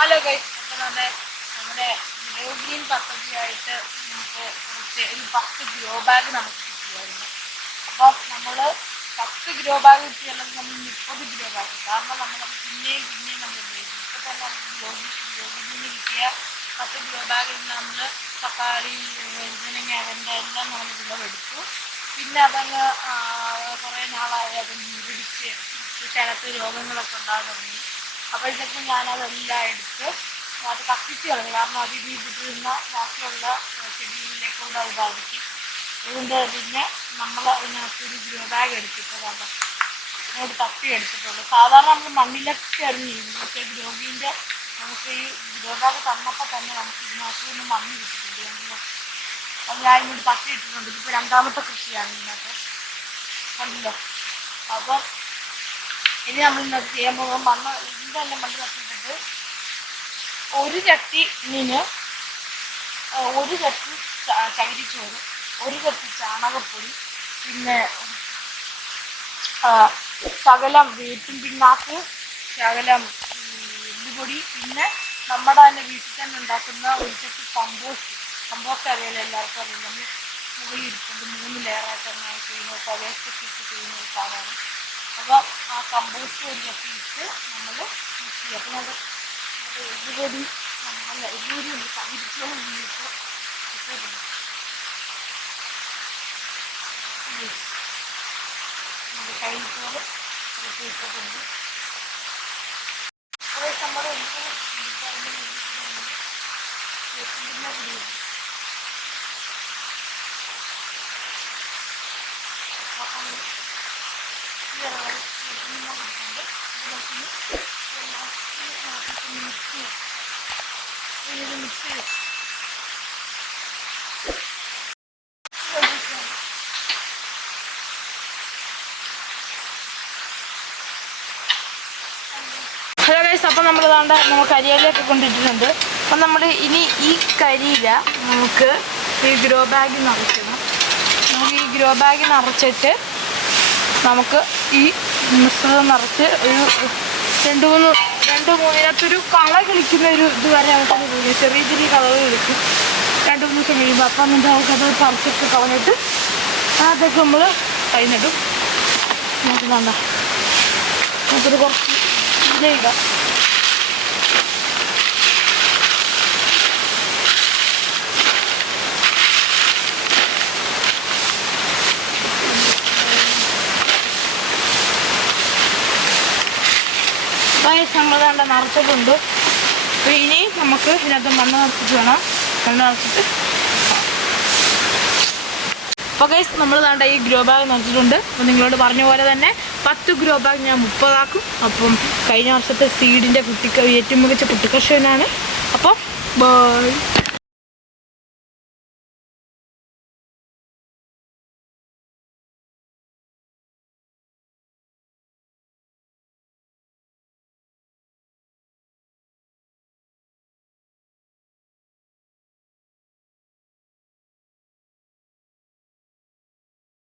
Hello guys, നമ്മുടെ grow green പദ്ധതിയായിട്ട് നമുക്ക് ഒരു 10 ഗ്രോ ബാഗ് നമുക്ക് കിട്ടിയായിരുന്നു. അപ്പം നമ്മൾ 10 ഗ്രോ ബാഗ് കിട്ടിയാലും നമ്മൾ 30 ഗ്രോ ബാഗ്, കാരണം നമ്മൾ പിന്നെയും നമ്മൾ ഉപയോഗിക്കും. ഇപ്പോൾ തന്നെ നമുക്ക് ഗ്രോ ഗ്രീനിന് കിട്ടിയ 10 ഗ്രോ ബാഗിൽ നമ്മൾ തക്കാളി, വഴുതനങ്ങ, അതിൻ്റെ എല്ലാം നമ്മൾ വിളവെടുത്തു. പിന്നെ അതങ്ങ് കുറേ നാളായി അത് മുരടിച്ച് ചിലത്ത് രോഗങ്ങളൊക്കെ ഉണ്ടാകാൻ തുടങ്ങി. അപ്പോഴത്തേക്കും ഞാനതെല്ലാം എടുത്ത് അത് കത്തിച്ച് കളഞ്ഞു, കാരണം അത് ഇതിട്ടിരുന്ന ബാക്കിയുള്ള ചെടികളിലേക്കൂടെ അത് ബാധിക്കും. അതുകൊണ്ട് പിന്നെ നമ്മൾ അതിനകത്തൊരു ഗ്രോ ബാഗ് എടുത്തിട്ടതാണ് അങ്ങോട്ട് തപ്പി എടുത്തിട്ടുള്ളൂ. സാധാരണ നമ്മൾ മണ്ണിലൊക്കെ അറിഞ്ഞിരുന്നു, പക്ഷേ ഗ്രോഗീൻ്റെ നമുക്ക് ഈ ഗ്രോ ബാഗ് തന്നപ്പോൾ തന്നെ നമുക്ക് ഇതിനകത്ത് നിന്ന് മണ്ണ് കിട്ടിയിട്ടുണ്ട്. അത് ഞാൻ ഇങ്ങോട്ട് തപ്പി ഇട്ടിട്ടുണ്ട്. ഇതിപ്പോൾ രണ്ടാമത്തെ കൃഷിയാണ് ഇതിനകത്ത്, കണ്ടല്ലോ. അപ്പം ഇനി നമ്മൾ ഇന്നത്തെ ചെയ്യാൻ പോകുമ്പോൾ മണ്ണ് ഇതിൻ്റെ തന്നെ മണ്ണ് തട്ടിയിട്ടിട്ട് ഒരു ചട്ടി ചകിരിച്ചോറ്, ഒരു ചട്ടി ചാണകപ്പൊടി, പിന്നെ ശകലം വേപ്പിൻ പിണ്ണാക്ക്, ശകലം എല്ലുപൊടി, പിന്നെ നമ്മുടെ തന്നെ വീട്ടിൽ തന്നെ ഉണ്ടാക്കുന്ന ഒരു ചട്ടി കമ്പോസ്റ്റ് അറിയാലോ, എല്ലാവർക്കും അറിയാം. നമ്മൾ മുകളിൽ ഇരിക്കുന്നത് 3 ലെയറായിട്ട് തന്നെ ചെയ്യുന്നത്, വേസ്റ്റൊക്കെ ഇട്ട് ചെയ്യുന്ന ഒരു സാധനമാണ്. അപ്പോൾ ആ കമ്പോസ്റ്റ് ഒരു ചട്ടി ഇട്ട് നമ്മൾ മിക്സ് ചെയ്യും. അപ്പോൾ നമ്മൾ എല്ലുപൊടി എല്ലുപൊടി ഉണ്ട്, ചകിരിച്ചോറ് ഇട്ട് ഇട്ടിട്ടുണ്ട്. ചകിരിച്ചോറ് ഇട്ടിട്ടുണ്ട്. അതേ നമ്മുടെ ഹലോ ഗൈസ്, അപ്പം നമ്മൾ കരിയിലൊക്കെ കൊണ്ടിട്ടിട്ടുണ്ട്. അപ്പം നമ്മൾ ഇനി ഈ കരിയില നമുക്ക് ഈ ഗ്രോ ബാഗിൽ നിറയ്ക്കണം. നമുക്ക് ഈ ഗ്രോ ബാഗിൽ നിറച്ചിട്ട് നമുക്ക് ഈ മിശ്രിതം നിറച്ച് ഒരു 2-3 ഇതിനകത്തൊരു കള കളിക്കുന്ന ഒരു ഇതുവരെ നമുക്ക് ചെറിയ കളകൾ കളിക്കും 2-3 ദിവസം കഴിയുമ്പോൾ. അപ്പം നമുക്കത് പറിച്ചൊക്കെ കളഞ്ഞിട്ട് അതൊക്കെ നമ്മൾ കഴിഞ്ഞിട്ടും നമുക്ക് വേണ്ട നമുക്കൊരു കുറച്ച് ഇതിലിടാം. നമ്മൾ നിറച്ചിട്ടുണ്ട്. അപ്പോൾ ഇനി നമുക്ക് ഇതിനകത്ത് മണ്ണ് നിറച്ചിട്ട് വേണം. മണ്ണ് നിറച്ചിട്ട് അപ്പോൾ ഗൈസ്, നമ്മൾ ഈ ഗ്രോ ബാഗ് നിറച്ചിട്ടുണ്ട്. അപ്പോൾ നിങ്ങളോട് പറഞ്ഞ പോലെ തന്നെ 10 ഗ്രോ ബാഗ് ഞാൻ 30 ആക്കും. അപ്പം കഴിഞ്ഞ വർഷത്തെ സീഡിൻ്റെ ഏറ്റവും മികച്ച കുട്ടിക്കർഷകനാണ്. അപ്പം ബൈ.